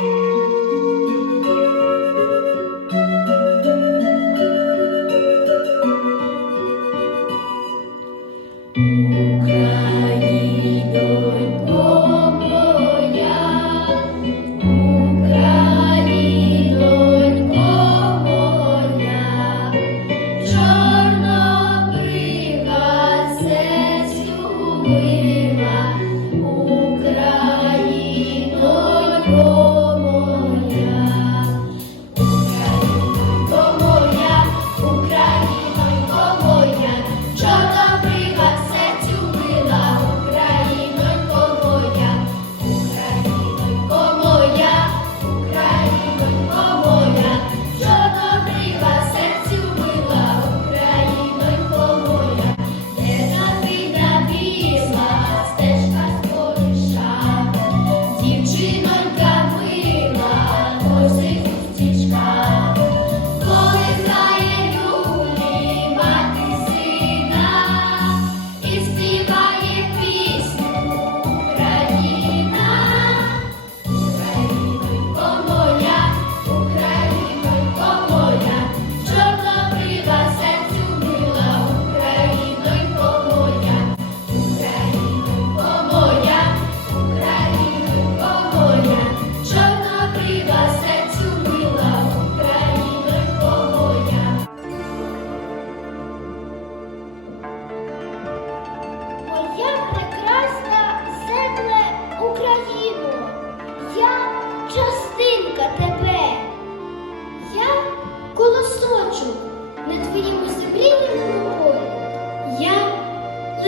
Música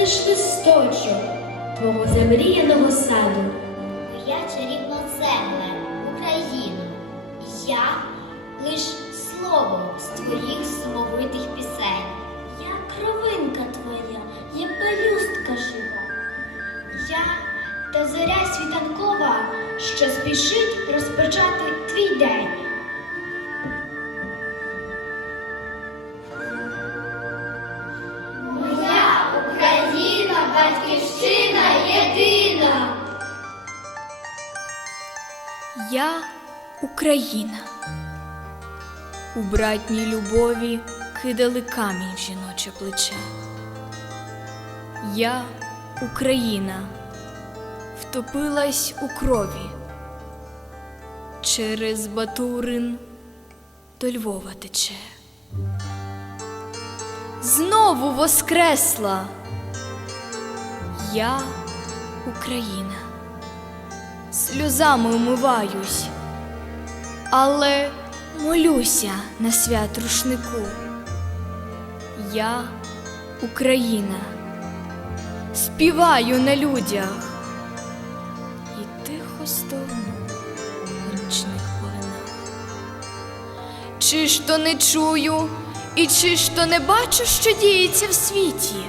лиш листочок твого замріяного саду. Моя чарівна земле Україно, я лиш слово з твоїх сумовитих пісень. Я кровинка твоя, я пелюстка жива. Я та зоря світанкова, що спішить розпочати твій день. Я Україна. У братній любові кидали камінь в жіноче плече. Я Україна, втопилась у крові. Через Батурин до Львова тече. Знову воскресла. Я Україна сльозами умиваюсь, але молюся на свят рушнику. Я Україна, співаю на людях і тихо стогну в річних полинах. Чи ж то не чую, і чи ж то не бачу, що діється в світі?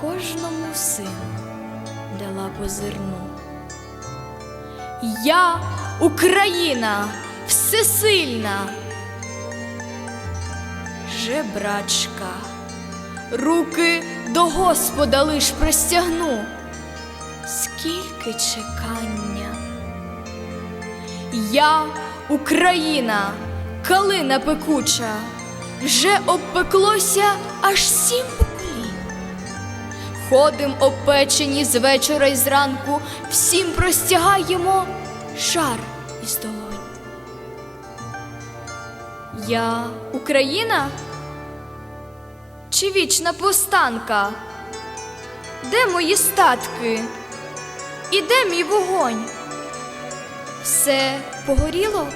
Кожному сину дала по. Я Україна всесильна, жебрачка, руки до Господа лиш простягну. Скільки чекання. Я Україна, калина пекуча, вже обпеклося аж сім. Ходим опечені з вечора й зранку, всім простягаємо жар із долонь. Я Україна? Чи вічна повстанка? Де мої статки? І де мій вогонь? Все погоріло?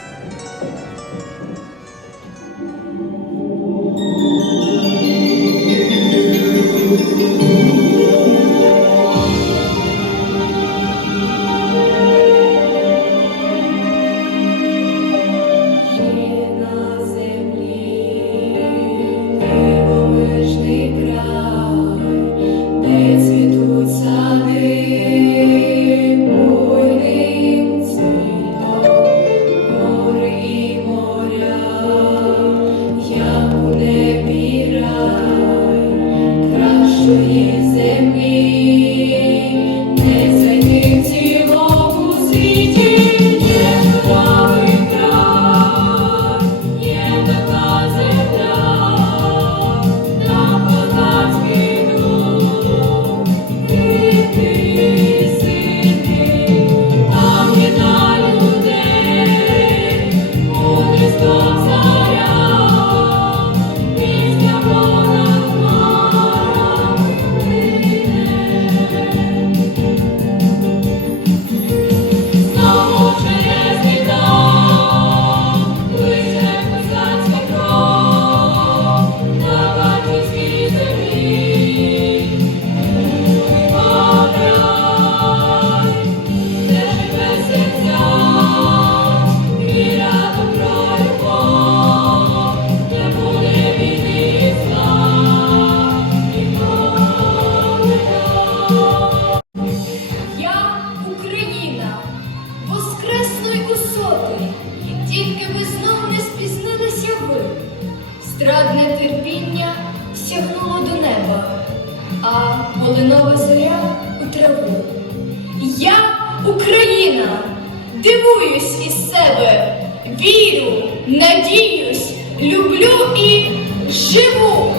Страдне терпіння сягнуло до неба, а полинова зоря у траву. Я Україна, дивуюсь із себе, вірю, надіюсь, люблю і живу.